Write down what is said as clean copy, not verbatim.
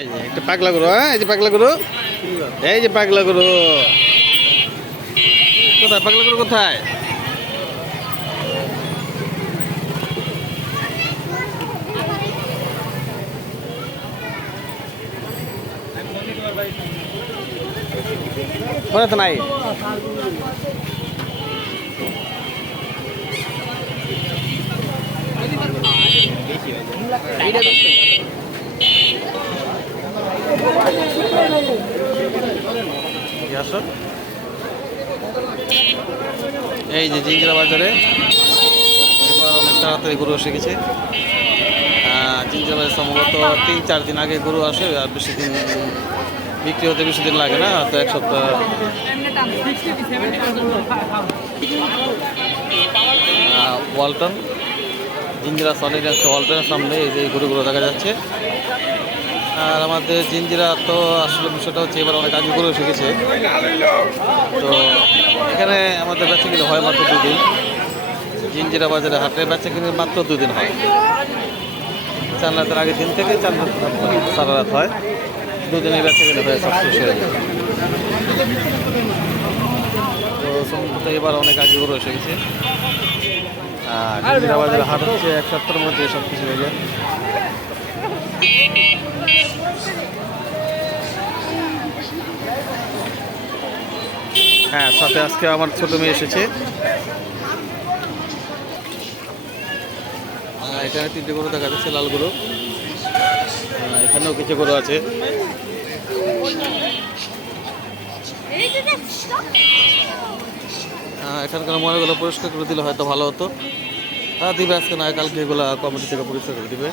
এই যে একটা পাগলা গরু, হ্যাঁ এই যে পাগলা গরু, এই যে পাগলা গরু কোথায়? পাগলা গরু কোথায়? কোথায় তো নাই? আসো, এই যে জিঞ্জিরা বাজারে এবার অনেক তাড়াতাড়ি গরু এসে গেছে। জিঞ্জিরা বাজারে সম্ভবত 3-4 দিন আগে গরু আসে, আর বেশি দিন বিক্রি হতে বেশি দিন লাগে না, তো এক সপ্তাহ। ওয়ালটন জিঞ্জিরা সলিড ওয়ালটনের সামনে এই যে গরুগুলো দেখা যাচ্ছে। আর আমাদের জিঞ্জিরা তো আসলে বিষয়টা হচ্ছে এবার অনেক আগে গরু এসে গেছে, তো এখানে আমাদের বেচা কিনে হয় মাত্র 2 দিন। জিঞ্জিরা বাজারে হাটে বেচা কিনে মাত্র 2 দিন হয়। চার রাতের আগের দিন থেকে সারা রাত হয়, 2 দিনের বেচা কিনে হয়ে সব শেষ হয়ে যায়। তো সম্ভবত এবার অনেক আগে গরু এসে গেছে। আর জিঞ্জিরা বাজারে হাট হচ্ছে 1 সপ্তাহের মধ্যে সব কিছু হয়ে যায়। হ্যাঁ, সাথে আজকে আমার ছোট মেয়ে এসেছে। এখানে 3টে গরু দেখা যাচ্ছে, লাল গরু। এখানেও কিছু গরু আছে। এখানকার ময়লাগুলো পরিষ্কার করে দিলে হয়তো ভালো হতো। দিবে আজকে, না কালকে এগুলো কমিটি থেকে পরিষ্কার করে দিবে।